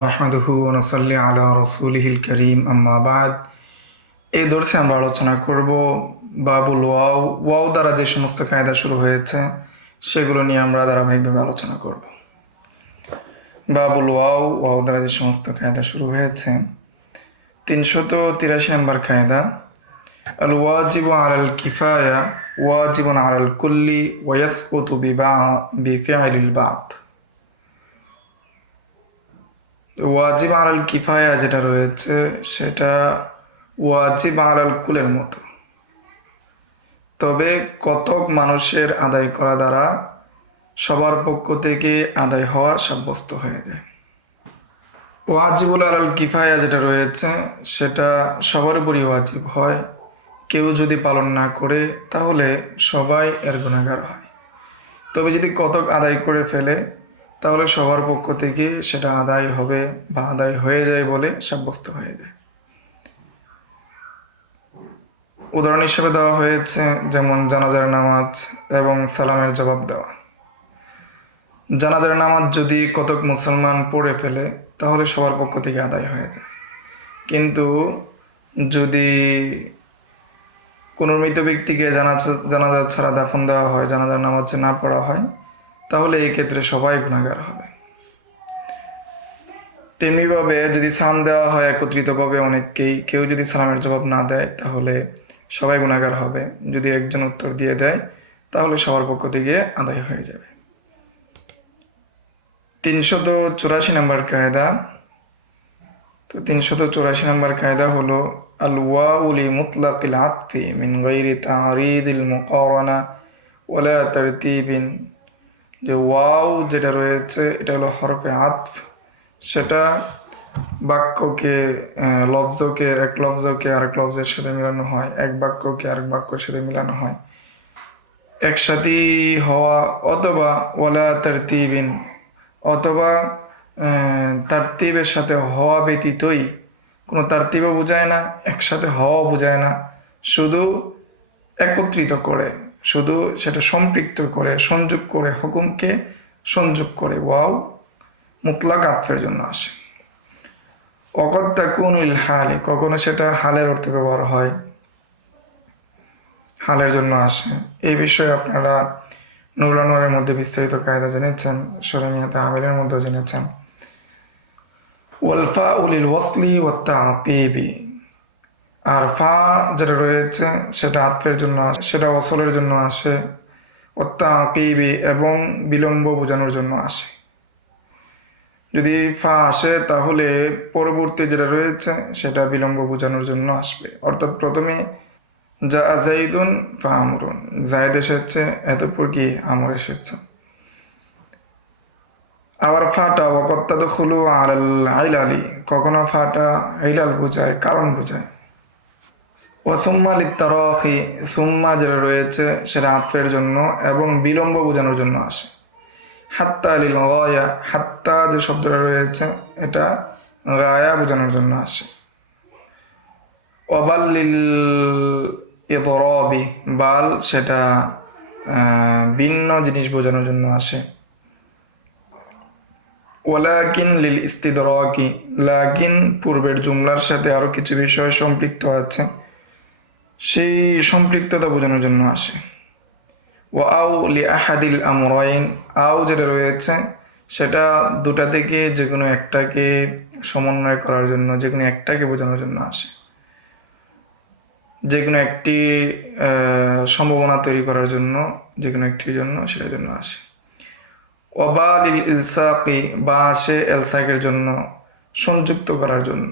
আহমাদুহু ওয়া নুসাল্লি আলা রাসূলিহিল কারীম আম্মা বাদ। এই দর্সে আমরা আলোচনা করব বাবুল ওয়াও। ওয়াও দ্বারা যে সমস্ত কায়দা শুরু হয়েছে সেগুলো নিয়ে আমরা ধারাবাহিকভাবে আলোচনা করব। বাবুল ওয়াও, ওয়াও দ্বারা যে সমস্ত কায়দা শুরু হয়েছে। 383 নম্বর কায়দা, আল ওয়াজিবু আলাল কিফায়া ওয়াজিবুন আলাল কুল্লি ওয়া ইয়াসকুতু বিফি'লিল বা'দ। ওয়াজিব আলাল কিফায়া যেটা রয়েছে সেটা ওয়াজিব আলাল কুলের মতো, তবে কতক মানুষের আদায় করা দ্বারা সবার পক্ষ থেকে আদায় হওয়া সাব্যস্ত হয়ে যায়। ওয়াজিবুল আলাল কিফায়া যেটা রয়েছে সেটা সবার উপরই ওয়াজিব হয়, কেউ যদি পালন না করে তাহলে সবাই এর গুনাহগার হয়। তবে যদি কতক আদায় করে ফেলে তাহলে সবার পক্ষ থেকে সেটা আদায় হবে বা আদায় হয়ে যায় বলে সাব্যস্ত হয়ে যায়। উদাহরণ হিসেবে দেওয়া হয়েছে যেমন জানাজার নামাজ এবং সালামের জবাব দেওয়া। জানাজার নামাজ যদি কতক মুসলমান পড়ে ফেলে তাহলে সবার পক্ষ থেকে আদায় হয়ে যায়, কিন্তু যদি কোনো মৃত ব্যক্তিকে জানাজা ছাড়া দাফন দেওয়া হয়, জানাজার নামাজ না পড়া হয়, তাহলে এই ক্ষেত্রে সবাই গুনাহগার হবে। তেমনিভাবে যদি সালাম দেওয়া হয় একত্রিতভাবে অনেককেই, কেউ যদি সালামের জবাব না দেয় তাহলে সবাই গুনাহগার হবে। যদি একজন উত্তর দিয়ে দেয় তাহলে সবার পক্ষ থেকে আদায় হয়ে যাবে। 384 নম্বর কায়দা। তো 384 নম্বর কায়দা হলো আল ওয়াউ লি মুতলাকিল আতফি মিন গায়রি তা'রিদিল মুকারানা ওয়ালা তারতিবিন। যে ওয়াও যেটা রয়েছে এটা হলো হরফে আতফ, সেটা বাক্যকে লফজকে এক লফজকে আরেক লফজের সাথে মিলানো হয়, এক বাক্যকে আরেক বাক্যের সাথে মিলানো হয় একসাথেই হওয়া, অথবা ওয়ালা তারতিবিন, অথবা তারতিবের সাথে হওয়া ব্যতীতই, কোনো তারতিবও বোঝায় না, একসাথে হওয়া বোঝায় না, শুধু একত্রিত করে, শুধু সেটা সম্পৃক্ত করে, সংযোগ করে, হুকুমকে সংযোগ করে ওয়াও মুতলাক আতফের জন্য আসে। ওয়াকাদ তাকুনুল হালে, কখনো সেটা হালের অর্থে ব্যবহার হয়, হালের জন্য আসে। এই বিষয়ে আপনারা নুরুল আনোয়ারের মধ্যে বিস্তারিত কায়দা জেনেছেন, শরমিয়াতে আমিলের মধ্যেও জেনেছেন। ওয়াল ফাউ লিল ওয়াসলি ওয়াত তা'কিবি, আর ফা যেটা রয়েছে সেটা আতফের জন্য আসে, সেটা ওয়াসলের জন্য আসে। ওয়াত তা'কিবি, এবং বিলম্ব বোঝানোর জন্য আসে। যদি ফা আসে তাহলে পরবর্তী যেটা রয়েছে সেটা বিলম্ব বোঝানোর জন্য আসবে। অর্থাৎ প্রথমে যা জাইদুন ফা আমরুন, জায়দ এসেছে এতপর কি আমর এসেছে। আবার ফাটা ওয়াকাদ তাদখুলু আলাল ইলালি, কখনো ফাটা ইলাল বোঝায়, কারণ বোঝায়। ওয়া সুম্মা লিত্তারাখি, সুম্মা যেটা রয়েছে সেটা আতফের জন্য এবং বিলম্ব বোঝানোর জন্য আসে। হাত্তা লিল গায়া, হাত্তা যে শব্দটা রয়েছে এটা গায়া বোঝানোর জন্য আসে। ওয়াবাল লিল ইদরাবি, বাল সেটা ভিন্ন জিনিস বোঝানোর জন্য আসে। ওয়ালাকিন লিল ইস্তিদরাকি, লাকিন পূর্বের জুমলার সাথে আরও কিছু বিষয় সম্পৃক্ত আছে, সেই সম্পৃক্ততা বোঝানোর জন্য আসে। ওয়া আউ লি আহাদিল আমরাইন, আউ যেটা রয়েছে সেটা দুটা থেকে যে কোনো একটাকে সমন্বয় করার জন্য, যে কোনো একটাকে বোঝানোর জন্য আসে, যে কোনো একটি সম্ভাবনা তৈরি করার জন্য, যে কোনো একটির জন্য, সেটার জন্য আসে। ওয়াবা লিল ইলসাকি, বা আসে এলসাকের জন্য, সংযুক্ত করার জন্য।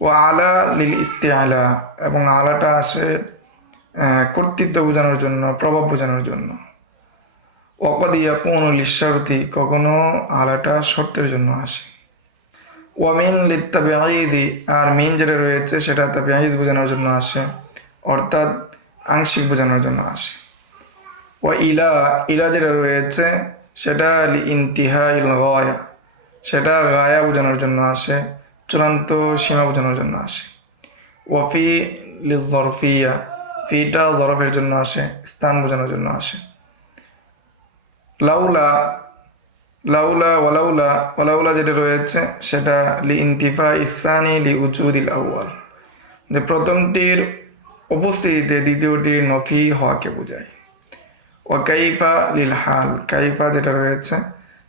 ও আলা লিল ইস্তিআলা, এবং আলাটা আসে কর্তৃত্ব বোঝানোর জন্য, প্রভাব বোঝানোর জন্য। ওয়াকাদ ইয়াকুনু লিশশারতি, কখনো আলাটা শর্তের জন্য আসে। ওয়ামিন লিত্তাবিঈদি, আর মিন যেটা রয়েছে সেটা তাবিঈদ বোঝানোর জন্য আসে, অর্থাৎ আংশিক বোঝানোর জন্য আসে। ওয়া ইলা, ইলা যেটা রয়েছে সেটা লি ইনতিহা ইল গায়া, সেটা গায়া বোঝানোর জন্য আসে, চূড়ান্ত সীমা বোঝানোর জন্য আসে। ওয়াফি লিল জরফিয়া, ফিটা জরফের জন্য আসে, স্থান বোঝানোর জন্য আসে। লাউলা, লাউলা ওয়ালাউলা ওয়ালাউলা যেটা রয়েছে সেটা লি ইন্তিফা ইসানি লি উজুদিল আউয়াল, যে প্রথমটির উপস্থিতিতে দ্বিতীয়টির নফি হওয়াকে বোঝায়। ও কাইফা লিল হাল, কাইফা যেটা রয়েছে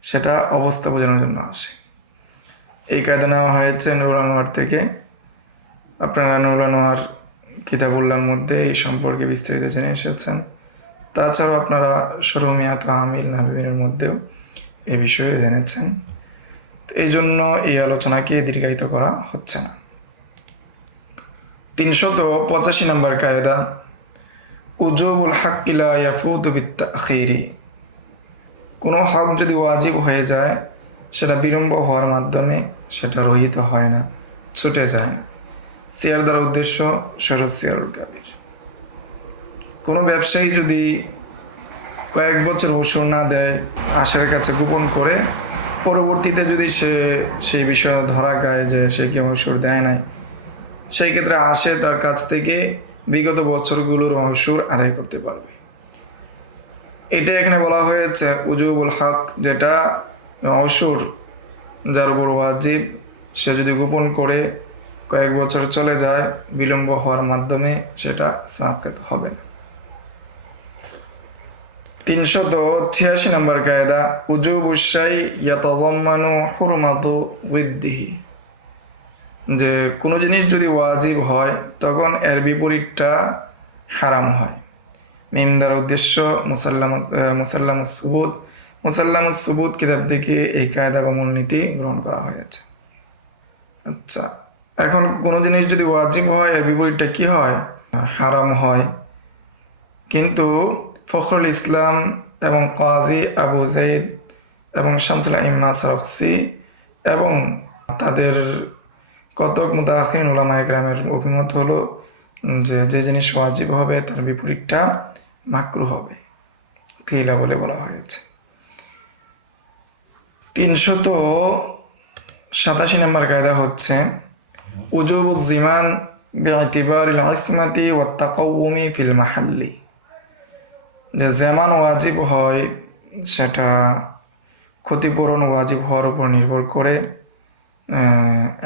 সেটা অবস্থা বোঝানোর জন্য আসে। এই কায়দা নেওয়া হয়েছে নুরুল আনোয়ার থেকে। আপনারা নুরুল আনোয়ার কিতাবুল্লাহর মধ্যে এই সম্পর্কে বিস্তারিত জেনে এসেছেন। তাছাড়াও আপনারা শরুমিয়াত আমিল নাবিবিনের মধ্যেও এ বিষয়ে জেনেছেন। এই জন্য এই আলোচনাকে দীর্ঘায়িত করা হচ্ছে না। 385 নম্বর কায়দা, উজুবুল হাক্কি লা ইয়াফুতু বিত্তাখিরি, কোনো হক যদি ওয়াজিব হয়ে যায় সেটা বিলম্ব হওয়ার মাধ্যমে সেটা রহিত হয় না, ছুটে যায় না। সিয়ার দ্বারা উদ্দেশ্য শরৎ সিয়ারুল কাবির। কোনো ব্যবসায়ী যদি কয়েক বছর ওষুধ না দেয়, আশার কাছে গোপন করে, পরবর্তীতে যদি সে সেই বিষয়ে ধরা গায় যে সে কি ওষুধ দেয় নাই, সেই ক্ষেত্রে আসে তার কাছ থেকে বিগত বছরগুলোর ওষুধ আদায় করতে পারবে। এটা এখানে বলা হয়েছে উজুবুল হক, যেটা ওষুধ যার উপর ওয়াজিব সে যদি গোপন করে কয়েক বছর চলে যায়, বিলম্ব হওয়ার মাধ্যমে সেটা সাকাত হবে না। 386 নম্বর কায়দা, উজুবুশ শাই ইয়াতাযাম্মানু হুরমাতু যিদ্দিহি, যে কোনো জিনিস যদি ওয়াজিব হয় তখন এর বিপরীতটা হারাম হয়। মিম দ্বারা উদ্দেশ্য মুসাল্লামুস সুবুত কিতাব থেকে এই কায়দা বা মূলনীতি গ্রহণ করা হয়েছে। আচ্ছা, এখন কোনো জিনিস যদি ওয়াজিব হয় এর বিপরীতটা কি হয়? হারাম হয়। কিন্তু ফখরুল ইসলাম এবং কাজী আবু জাইদ এবং শামসুল আইম্মা সারখসি এবং তাদের কতক মুতাআখিরিন উলামায়ে কেরামের অভিমত হলো যে যে জিনিস ওয়াজিব হবে তার বিপরীতটা মাকরুহ হবে, কিলা বলে বলা হয়েছে। 387 নম্বর কায়দা হচ্ছে উজুবুজ জিমান বিইতিবারিল ইসমাতি ওয়াত তাকাউমি ফিল মাহাল্লি, যে যেমান ওয়াজিব হয় সেটা ক্ষতিপূরণ ওয়াজিব হওয়ার উপর নির্ভর করে,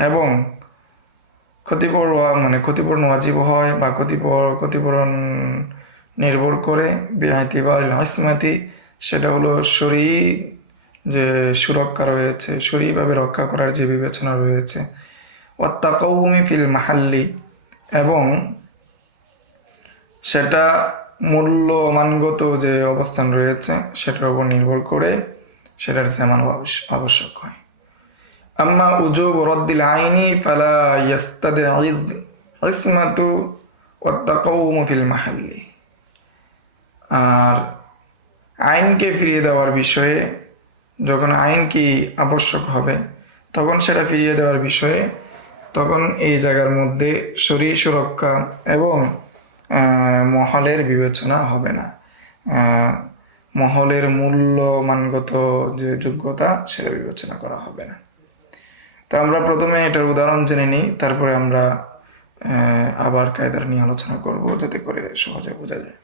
এবং ক্ষতিপূরণ ওয়াজিব হয় বা ক্ষতিপূরণ নির্ভর করে বিইতিবারিল ইসমাতি, সেটা হলো শরঈ যে সুরক্ষা রয়েছে, শরীভাবে রক্ষা করার যে বিবেচনা রয়েছে। ওয়াত তাকাউমি ফিল মাহাল্লি, এবং সেটা মূল্যমানগত যে অবস্থান রয়েছে সেটার উপর নির্ভর করে সেটার যেমন আবশ্যক হয়। আম্মা উজুব রদ্দিল আইনি ফালা ইয়াস্তাদিজ ইসমাতু ওয়াত তাকাউমু ফিল মাহাল্লি, আর আইনকে ফিরিয়ে দেওয়ার বিষয়ে যখন আইন কি আবশ্যক হবে তখন সেটা ফিরিয়ে দেওয়ার বিষয়ে তখন এই জায়গার মধ্যে শরীর সুরক্ষা এবং মহলের বিবেচনা হবে না, মহলের মূল্যমানগত যে যোগ্যতা সেটা বিবেচনা করা হবে না। তো আমরা প্রথমে এটার উদাহরণ জেনে নিই, তারপরে আমরা আবার কায়দার নিয়ে আলোচনা করব যাতে করে সহজে বোঝা যায়।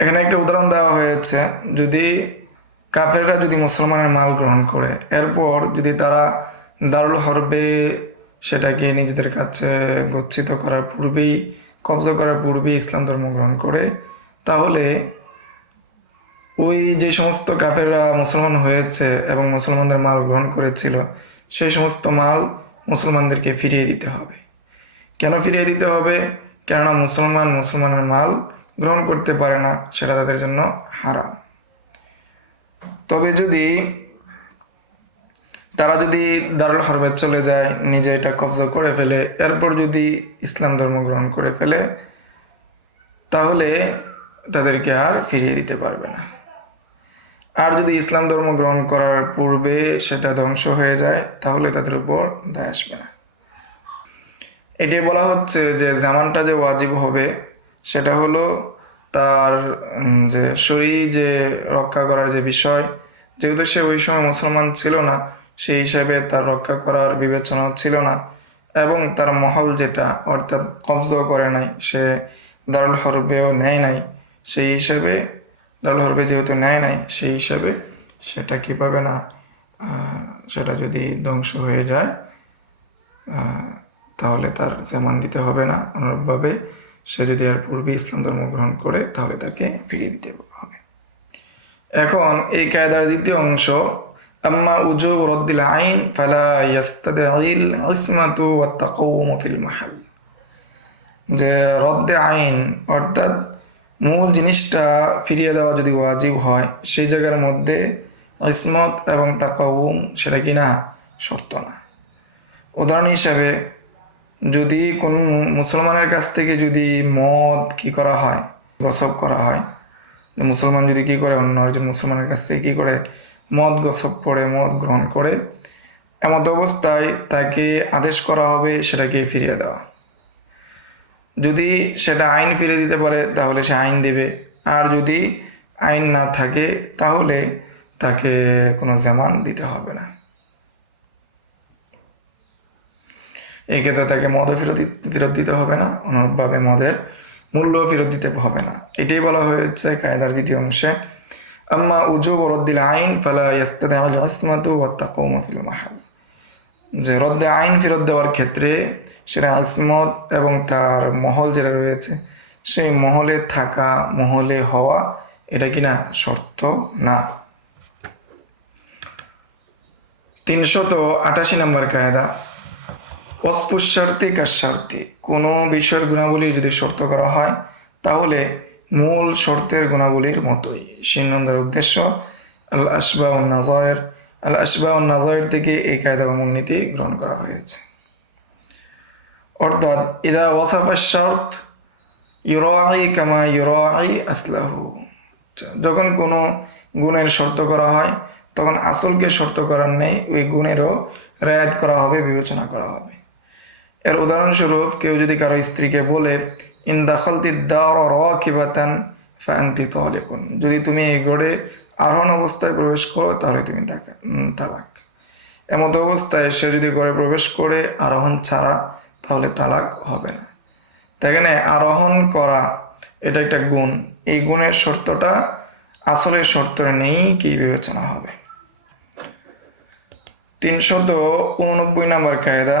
এখানে একটা উদাহরণ দেওয়া হয়েছে, যদি কাফেররা যদি মুসলমানের মাল গ্রহণ করে, এরপর যদি তারা দারুল হরবে সেটাকে নিজেদের কাছে গচ্ছিত করার পূর্বেই, কবজা করার পূর্বেই ইসলাম ধর্ম গ্রহণ করে, তাহলে ওই যে সমস্ত কাফেররা মুসলমান হয়েছে এবং মুসলমানদের মাল গ্রহণ করেছিল সেই সমস্ত মাল মুসলমানদেরকে ফিরিয়ে দিতে হবে। কেন ফিরিয়ে দিতে হবে? কেননা মুসলমানের মাল গ্রহণ করতে পারে না, সেটা তাদের জন্য হারাম। তবে যদি তারা যদি দারুল হরবে চলে যায়, নিজে এটা কবজা করে ফেলে, এরপর যদি ইসলাম ধর্ম গ্রহণ করে ফেলে, তাহলে তাদেরকে আর ফিরিয়ে দিতে পারবে না। আর যদি ইসলাম ধর্ম গ্রহণ করার পূর্বে সেটা ধ্বংস হয়ে যায় তাহলে তাদের উপর দায় আসবে না। এটাই বলা হচ্ছে যে জামানটা যে ওয়াজিব হবে সেটা হলো তার যে শরীর যে রক্ষা করার যে বিষয়, যেহেতু সে ওই সময় মুসলমান ছিল না সেই হিসাবে তার রক্ষা করার বিবেচনা ছিল না, এবং তার মহল যেটা অর্থাৎ কবজা করে নাই, সে দারুল হরবেও নেয় নাই, সেই হিসাবে দারুল হরবে যেহেতু নেয় নাই সেই হিসাবে সেটা কি পাবে না, সেটা যদি ধ্বংস হয়ে যায় তাহলে তার জামান দিতে হবে না। অনুরূপভাবে সে যদি এর পূর্বে ইসলাম ধর্ম গ্রহণ করে তাহলে তাকে ফিরিয়ে দিতে হবে। এখন এই কায়দার দ্বিতীয় অংশ, আম্মা উজুব রদ্দিল আইন ফালা ইয়াস্তাদিল ইসমাতু ওয়াত তাকাওয়ুম ফিল মাহাল। যে রদ্দে আইন অর্থাৎ মূল জিনিসটা ফিরিয়ে দেওয়া যদি ওয়াজিব হয়, সেই জায়গার মধ্যে ইসমত এবং তাকাউম সেটা কি না, শর্ত না। উদাহরণ হিসাবে যদি কোন মুসলমানের কাছ থেকে যদি মদ কি করা হয়, গসব করা হয়, মুসলমান যদি কি করে অন্য একজন মুসলমানের কাছ থেকে কি করে মদ গসব করে, মদ গ্রহণ করে, এমত অবস্থায় তাকে আদেশ করা হবে সেটাকে ফিরিয়ে দেওয়া। যদি সেটা আইন ফিরে দিতে পারে তাহলে সে আইন দেবে, আর যদি আইন না থাকে তাহলে তাকে কোনো জামান দিতে হবে না। এই ক্ষেত্রে তাকে মদও ফেরত দিতে হবে না, অনুরূপভাবে মদের মূল্য ফেরত দিতে হবে না। এটাই বলা হয়েছে কায়দার দ্বিতীয় অংশে, আম্মা উজুব রদ্দিল আইন ফালা ইয়াস্তাদিউল ইসমাতু ওয়াত তাকাওয়ুম ফিল মাহাল। যে রদ্দে আইন ফেরত দেওয়ার ক্ষেত্রে সেটা ইসমত এবং তার মহল যেটা রয়েছে সেই মহলে থাকা, মহলে হওয়া, এটা কিনা শর্ত না। 388 নম্বর কায়দা, ওয়াসফুশ-শারতি কাশ-শারতি। কোনো বিষয়ের গুণাবলী যদি শর্ত করা হয় তাহলে মূল শর্তের গুণাবলীর মতোই। 3 নম্বর উদ্দেশ্য আল আশবাহ ওয়ান নাযায়ের। আল আশবাহ ওয়ান নাযায়ের থেকে এই কায়দা বা মূলনীতি গ্রহণ করা হয়েছে। অর্থাৎ ইদা ওয়াসাফা শারত ইউরাই কামা ইউরাই আসলাহু। যখন কোনো গুণের শর্ত করা হয় তখন আসলকে শর্ত করার নেই, ওই গুণেরও রেয়াত করা হবে, বিবেচনা করা হবে। এর উদাহরণস্বরূপ কেউ যদি কারো স্ত্রীকে বলে ইন দাখালতি দার রাকিবাতান ফাআনতি তালিকুন, যদি তুমি এই ঘরে আরোহণ অবস্থায় প্রবেশ করো তাহলে তুমি তালাক। এমত অবস্থায় সে যদি ঘরে প্রবেশ করে আরোহণ ছাড়া তাহলে তালাক হবে না। তাই এখানে আরোহণ করা এটা একটা গুণ, এই গুণের শর্তটা আসলের শর্তরে নেই কি বিবেচনা হবে। 389 নম্বর কায়দা,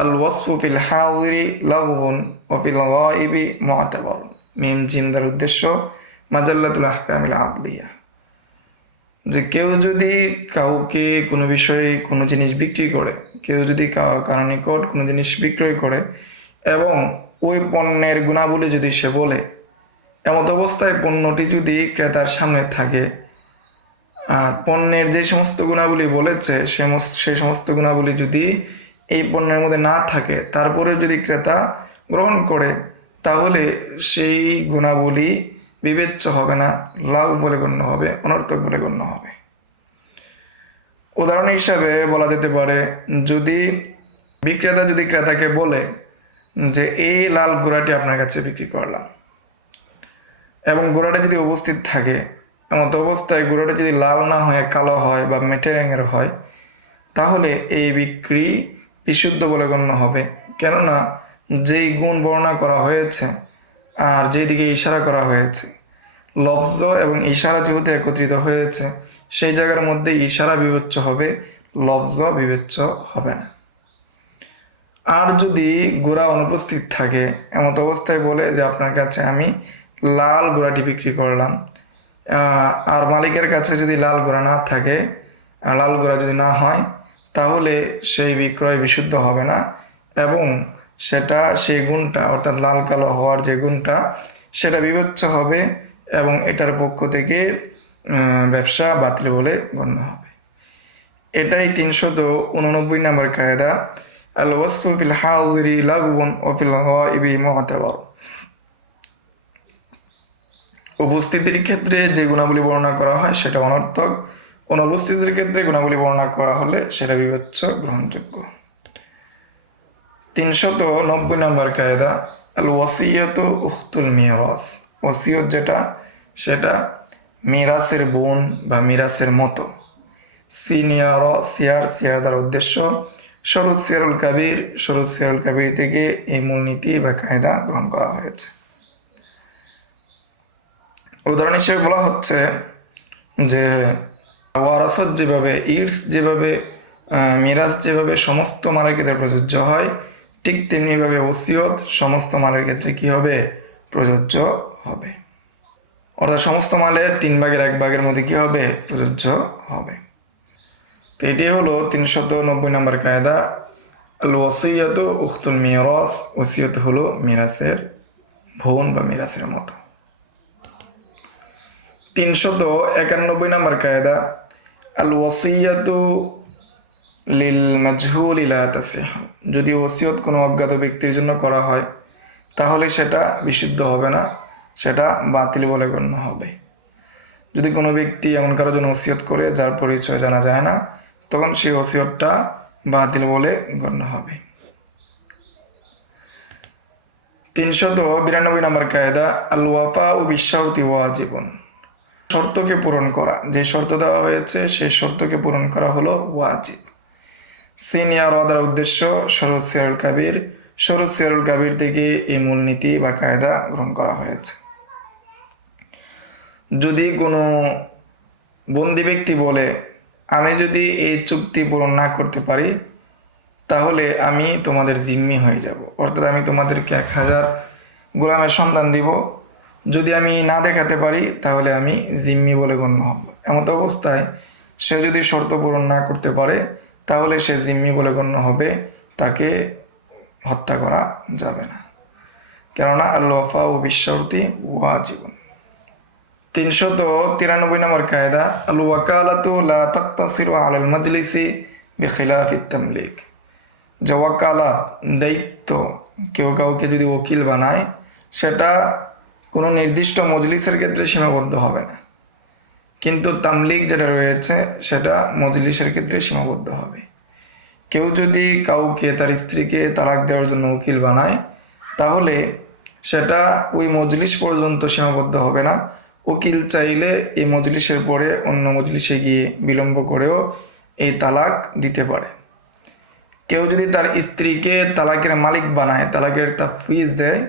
আল ওয়াসফু ফিল হাজিরি লাগবুন ও ফিল গায়বি মুআতাবার। মিম জিম দ্বারা উদ্দেশ্য মাজাল্লাতুল আহকামিল আদলিয়া। যে কেউ যদি কাউকে কোনো বিষয়ে কোনো জিনিস বিক্রি করে, কেউ যদি কারো নিকট কোনো জিনিস বিক্রয় করে এবং ওই পণ্যের গুণাবলী যদি সে বলে, এমত অবস্থায় পণ্যটি যদি ক্রেতার সামনে থাকে আর পণ্যের যে সমস্ত গুণাবলী বলেছে সেই সমস্ত গুণাবলী যদি এই পণ্যের মধ্যে না থাকে তারপরে যদি ক্রেতা গ্রহণ করে তাহলে সেই গুণাবলী বিবেচ্য হবে না, লাভ বলে গণ্য হবে, অনর্থক বলে গণ্য হবে। উদাহরণ হিসাবে বলা যেতে পারে, যদি বিক্রেতা যদি ক্রেতাকে বলে যে এই লাল ঘোড়াটি আপনার কাছে বিক্রি করলাম, এবং ঘোড়াটা যদি উপস্থিত থাকে, এমত অবস্থায় ঘোড়াটা যদি লাল না হয়ে কালো হয় বা মেটে রঙের হয় তাহলে এই বিক্রি বিশুদ্ধ বলে গণ্য হবে। কেননা যেই গুণ বর্ণনা করা হয়েছে আর যেই দিকে ইশারা করা হয়েছে, লফজ এবং ইশারা যেহেতু একত্রিত হয়েছে সেই জায়গার মধ্যে ইশারা বিবেচ্য হবে, লফজ বিবেচ্য হবে না। আর যদি ঘোড়া অনুপস্থিত থাকে, এমত অবস্থায় বলে যে আপনার কাছে আমি লাল ঘোড়াটি বিক্রি করলাম, আর মালিকের কাছে যদি লাল ঘোড়া না থাকে, লাল ঘোড়া যদি না হয় তাহলে সেই বিক্রয় বিশুদ্ধ হবে না এবং সেটা সেই গুণটা অর্থাৎ লাল কালো হওয়ার যে গুণটা সেটা বিবেচ্য হবে এবং এটার পক্ষ থেকে ব্যবসা বাতিল বলে গণ্য হবে। এটাই 389 নম্বর কায়দা, আল ওয়াসফু ফিল হাজিরি লাগবুন ও ফিল গায়বি মুআতাবার। উপস্থিতির ক্ষেত্রে যে গুণাবলী বর্ণনা করা হয় সেটা অনর্থক, অনুপস্থিতির ক্ষেত্রে গুণাবলী বর্ণনা করা হলে সেটা বিবেচ্য, গ্রহণযোগ্য। 390 নম্বর কায়দা, আল ওয়াসিয়াতু উখতুল মিরাস। ওসিয়ত যেটা সেটা মিরাসের বোন বা মিরাসের মতো। সিনিয়র সিয়ার, সিয়ার দ্বারা উদ্দেশ্য শরুত সিয়ারুল কাবির, শরুত সিয়ারুল কাবির থেকে এই মূলনীতি বা কায়দা গ্রহণ করা হয়েছে। উদাহরণ হিসেবে বলা হচ্ছে যে ওয়ারাসত যেভাবে, ইরস যেভাবে, মিরাজ যেভাবে সমস্ত মালের ক্ষেত্রে প্রযোজ্য হয়, ঠিক তেমনিভাবে ওসিয়ত সমস্ত মালের ক্ষেত্রে কি হবে? প্রযোজ্য হবে। অর্থাৎ সমস্ত মালের 1/3 মধ্যে কি হবে? প্রযোজ্য হবে। তো এটি হলো 390 নম্বর কায়দা। আল ওয়াসিয়াতু উখতুল মিরাস, ওসিয়ত হলো মিরাসের বোন বা মিরাসের মতো। 391 নম্বর কায়দা, আল ওয়াসিয়াতু লিল মাজহুলি লা তাসিহ। যদি ওসিয়ত কোনো অজ্ঞাত ব্যক্তির জন্য করা হয় তাহলে সেটা বিশুদ্ধ হবে না, সেটা বাতিল বলে গণ্য হবে। যদি কোনো ব্যক্তি এমন কারোর জন্য ওসিয়ত করে যার পরিচয় জানা যায় না, তখন সেই ওসিয়তটা বাতিল বলে গণ্য হবে। 392 নম্বর কায়দা, আল ওয়াফাউ বিশ-শারতি ওয়াজিবুন। শর্তকে পূরণ করা, যে শর্ত দেওয়া হয়েছে সেই শর্তকে পূরণ করা হলো ওয়াজিব। সিনিয়র দ্বারা উদ্দেশ্য শরুত সিয়ারুল কাবির, শরুত সিয়ারুল কাবির থেকে এই মূলনীতি বা কায়দা গ্রহণ করা হয়েছে। যদি কোনো বন্দি ব্যক্তি বলে, আমি যদি এই চুক্তি পূরণ না করতে পারি তাহলে আমি তোমাদের জিম্মি হয়ে যাব, অর্থাৎ আমি তোমাদেরকে 1000 গোলামের সন্ধান দিব, যদি আমি না দেখাতে পারি তাহলে আমি জিম্মি বলে গণ্য হব। এমত অবস্থায় সে যদি শর্ত পূরণ না করতে পারে তাহলে সে জিম্মি বলে গণ্য হবে, তাকে হত্যা করা যাবে না, কেননা আল ওয়াফাউ বিশ-শারতি ওয়াজিবুন। 393 নম্বর কায়দা, আল ওয়াকালাতু লা তাকতাসিরু আলাল মাজলিসি বিখিলাফিত তামলিক। যে ওয়াকালাত, দায়িত্ব, কেউ কাউকে যদি ওকিল বানায় সেটা কোনো নির্দিষ্ট মজলিসের ক্ষেত্রে সীমাবদ্ধ হবে না, কিন্তু তামলিক যেটা রয়েছে সেটা মজলিসের ক্ষেত্রে সীমাবদ্ধ হবে। কেউ যদি কাউকে, তার স্ত্রীকে তালাক দেওয়ার জন্য উকিল বানায় তাহলে সেটা ওই মজলিস পর্যন্ত সীমাবদ্ধ হবে না। উকিল চাইলে এই মজলিসের পরে অন্য মজলিসে গিয়ে বিলম্ব করেও এই তালাক দিতে পারে। কেউ যদি তার স্ত্রীকে তালাকের মালিক বানায়, তালাকের তাফউইজ দেয়,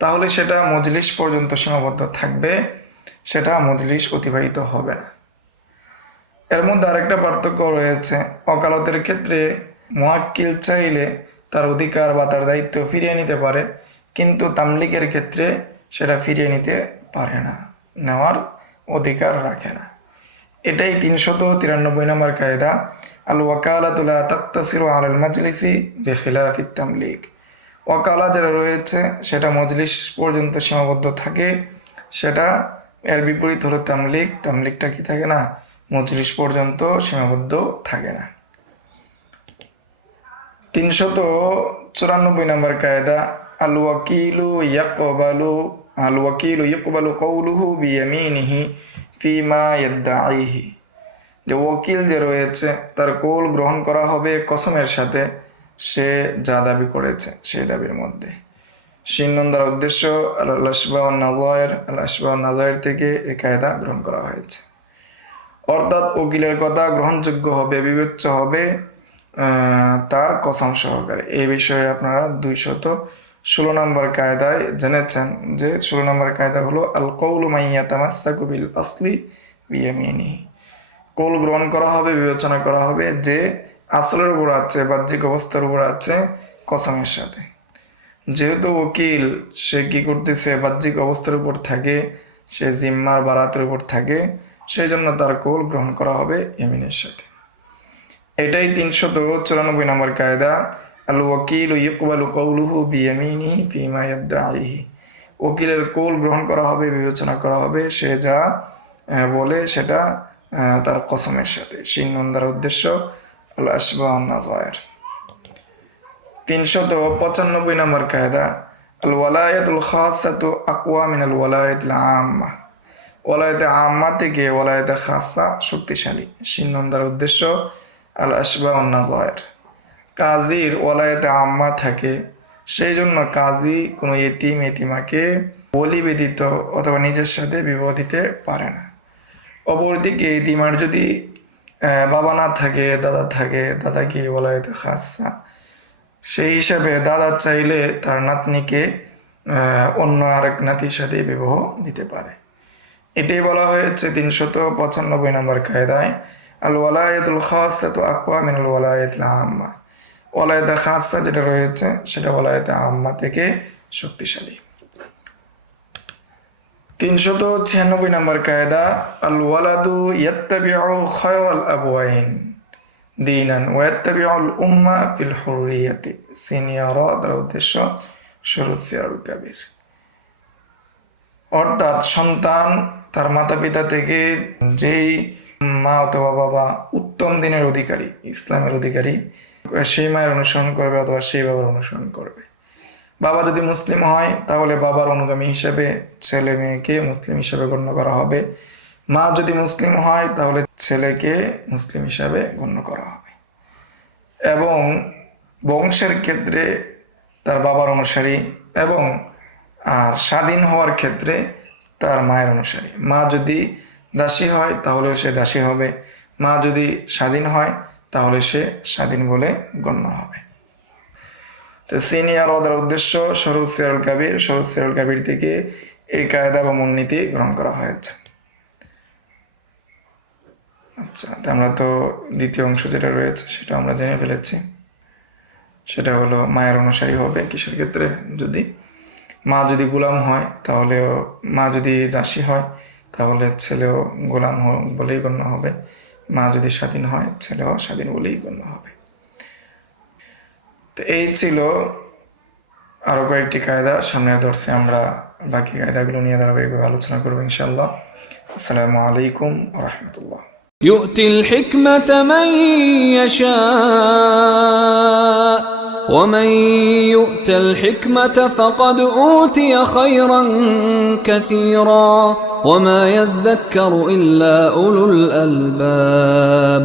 তাহলে সেটা মজলিস পর্যন্ত সীমাবদ্ধ থাকবে, সেটা মজলিস অতিবাহিত হবে না। এর মধ্যে আরেকটা পার্থক্য রয়েছে, ওকালতের ক্ষেত্রে মুয়াক্কিল চাইলে তার অধিকার বা তার দায়িত্ব ফিরিয়ে নিতে পারে, কিন্তু তামলিকের ক্ষেত্রে সেটা ফিরিয়ে নিতে পারে না, নেওয়ার অধিকার রাখে না। এটাই 393 নম্বর কায়দা, আল ওয়াকালাতু লা তাকতাসিরু আলাল মাজলিসি বিখিলাফিত তামলিক। ওয়াকালা যেটা রয়েছে সেটা মজলিস পর্যন্ত সীমাবদ্ধ থাকে, সেটা এর বিপরীত হলো তামলিক। তামলিকটা কি থাকে না? মজলিস পর্যন্ত সীমাবদ্ধ থাকে না। 394 নম্বর কায়দা, আল ওয়াকিলু ইয়াকবালু কওলুহু বিয়ামিনিহি ফিমা ইয়াদদাইহি। যে ওকিল যে রয়েছে তার কৌল গ্রহণ করা হবে কসমের সাথে, সে যা দাবি করেছে সেই দাবির মধ্যে। শিন্নন দ্বারা উদ্দেশ্য আল আশবাহ নাজায়ের থেকে এই কায়দা গ্রহণ করা হয়েছে। অর্থাৎ উকিলের কথা গ্রহণযোগ্য হবে, বিবেচ্য হবে তার কসম সহকারে। এই বিষয়ে আপনারা 216 নম্বর কায়দায় জেনেছেন যে 16 নম্বর কায়দা হলো আল কওলু মাইয়া তামাসসাকু বিল আসলি বিয়ামিনিহি। কৌল গ্রহণ করা হবে, বিবেচনা করা হবে যে আসলের উপর আছে, বাহ্যিক অবস্থার উপর আছে কসমের সাথে। যেহেতু উকিল সে কি করতেছে, বাহ্যিক অবস্থার উপর থাকে, সে জিম্মার বারাতের উপর থাকে, সেই জন্য তার কৌল গ্রহণ করা হবে ইয়ামিনের সাথে। এটাই 394 নম্বর কায়দা, আল ওয়াকিলু ইকবালু কওলুহু বিয়ামিনিহি ফিমা ইয়াদদাইহি। উকিলের কৌল গ্রহণ করা হবে, বিবেচনা করা হবে সে যা বলে সেটা তার কসমের সাথে। শিন্নন দ্বারা উদ্দেশ্য আল আশবাহ নাজায়ের। 395 নম্বর কায়দা, আল ওয়ালায়াতুল খাসাতু আকওয়া মিনাল ওয়ালায়াতিল আম্মা। ওয়ালায়াতে আম্মা থেকে ওয়ালায়াতে খাসা শক্তিশালী। শিন্নন দ্বারা উদ্দেশ্য আল আশবাহ নাজায়ের। কাজীর ওয়ালায়াতে আম্মা থাকে, সেই জন্য কাজী কোনো এতিমাকে বলি ব্যতীত অথবা নিজের সাথে বিবাহ দিতে পারে না। অপরদিকে এতিমার যদি বাবা না থাকে, দাদা থাকে, দাদাকে ওয়ালায়াতে খাসা, সেই হিসাবে দাদা চাইলে তার নাতনিকে অন্য আরেক নাতির সাথে বিবাহ দিতে পারে। এটাই বলা হয়েছে 395 নম্বর কায়দায়, আল ওয়ালায়াতুল খাসাতু আকওয়া মিনাল ওয়ালায়াতিল আম্মা, ওয়ালায়াতে খাসা যেটা রয়েছে সেটা ওয়ালায়াতে আম্মা থেকে শক্তিশালী। 396 নম্বর কায়দা, আল ওয়ালাদু ইয়াত্তাবিউ খায়রাল আবওয়াইন দীনান ওয়া ইয়াত্তাবিউল উম্মা ফিল হুররিয়াতি। সিনিয়র দ্বারা উদ্দেশ্য শুরুত সিরাল কাবির। অর্থাৎ সন্তান তার মাতা পিতা থেকে যেই মা অথবা বাবা উত্তম দিনের অধিকারী, ইসলামের অধিকারী, সেই মায়ের অনুসরণ করবে অথবা সেই বাবার অনুসরণ করবে। বাবা যদি মুসলিম হয় তাহলে বাবার অনুগামী হিসেবে ছেলে মেয়েকে মুসলিম হিসেবে গণ্য করা হবে। মা যদি মুসলিম হয় তাহলে ছেলেকে মুসলিম হিসাবে গণ্য করা হবে। এবং বংশের ক্ষেত্রে তার বাবার অনুসারী, এবং আর স্বাধীন হওয়ার ক্ষেত্রে তার মায়ের অনুসারী। মা যদি দাসী হয় তাহলেও সে দাসী হবে, মা যদি স্বাধীন হয় তাহলে সে স্বাধীন বলে গণ্য হবে। তো সিনিয়র ওদের উদ্দেশ্য শুরুত সিরাল কাবির, শুরুত সিরাল কাবির থেকে এই কায়দা বা মূলনীতি গ্রহণ করা হয়েছে। আচ্ছা, আমরা তো দ্বিতীয় অংশ যেটা রয়েছে সেটা আমরা জেনে ফেলেছি। সেটা হলো মায়ের অনুসারী হবে কিসের ক্ষেত্রে? যদি মা যদি গোলাম হয় তাহলেও, মা যদি দাসী হয় তাহলে ছেলেও গোলাম বলেই গণ্য হবে। মা যদি স্বাধীন হয় ছেলেও স্বাধীন বলেই গণ্য হবে। তো এই ছিল আরো কয়েকটি কায়দা। সামনের দর্শে আমরা বাকি কায়দাগুলো নিয়ে ধারাবাহিকভাবে আলোচনা করবো ইনশাআল্লাহ। আসসালামু আলাইকুম ওয়া রাহমাতুল্লাহ। يؤتي الحكمة من يشاء ومن يؤت الحكمة فقد أوتي خيرا كثيرا وما يذكر إلا أولو الألباب.